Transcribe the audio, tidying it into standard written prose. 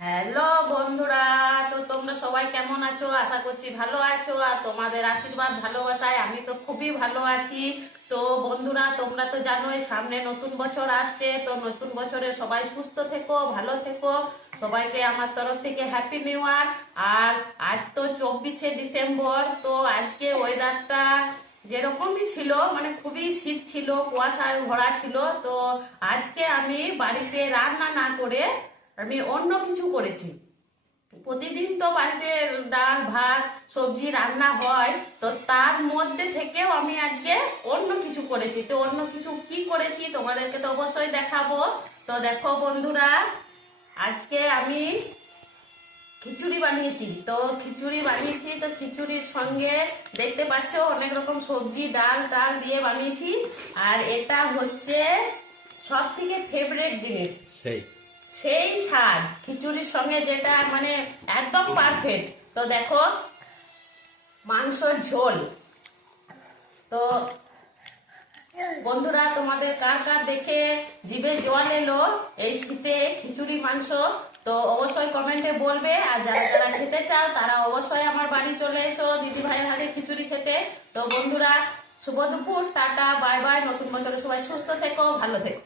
Hello বন্ধুরা, তো তোমরা সবাই কেমন আছো? আশা করছি ভালো আছো। আর তোমাদের আশীর্বাদ ভালোবাসায় আমি তো খুবই ভালো আছি। তো বন্ধুরা, তোমরা তো জানোই সামনে নতুন বছর আসছে। তো নতুন বছরে সবাই সুস্থ থেকো, ভালো থেকো। সবাইকে আমার তরফ থেকে হ্যাপি নিউ ইয়ার। আর আজ তো 24শে ডিসেম্বর। তো আজকে ওয়েদারটা যেরকমই ছিল, মানে খুবই শীত ছিল, কুয়াশায় ভরা ছিল। তো আজকে আমি বাড়িতে রান্না না করে আমি অন্য কিছু করেছি। প্রতিদিন তো বাড়িতে ডাল ভাত সবজি রান্না হয়, তো তার মধ্যে থেকেও আমি আজকে অন্য কিছু করেছি। তো অন্য কিছু কি করেছি তোমাদেরকে তো অবশ্যই দেখাবো। তো দেখো বন্ধুরা, আজকে আমি খিচুড়ি বানিয়েছি। তো খিচুড়ির সঙ্গে দেখতে পাচ্ছ অনেক রকম সবজি ডাল টাল দিয়ে বানিয়েছি। আর এটা হচ্ছে সব থেকে ফেভারিট জিনিস, সেই স্বাদ খিচুড়ির সঙ্গে যেটা মানে একদম পারফেক্ট। তো দেখো, মাংসর ঝোল। তো বন্ধুরা, তোমাদের কার কার দেখে জিভে জল এলো এই শীতে খিচুড়ি মাংস, তো অবশ্যই কমেন্টে বলবে। আর যারা যারা খেতে চাও তারা অবশ্যই আমার বাড়ি চলে এসো দিদি ভাইয়ের হাতে খিচুড়ি খেতে। তো বন্ধুরা, শুভ দুপুর, টাটা, বাই বাই। নতুন বছরে সবাই সুস্থ থেকো, ভালো থেকো।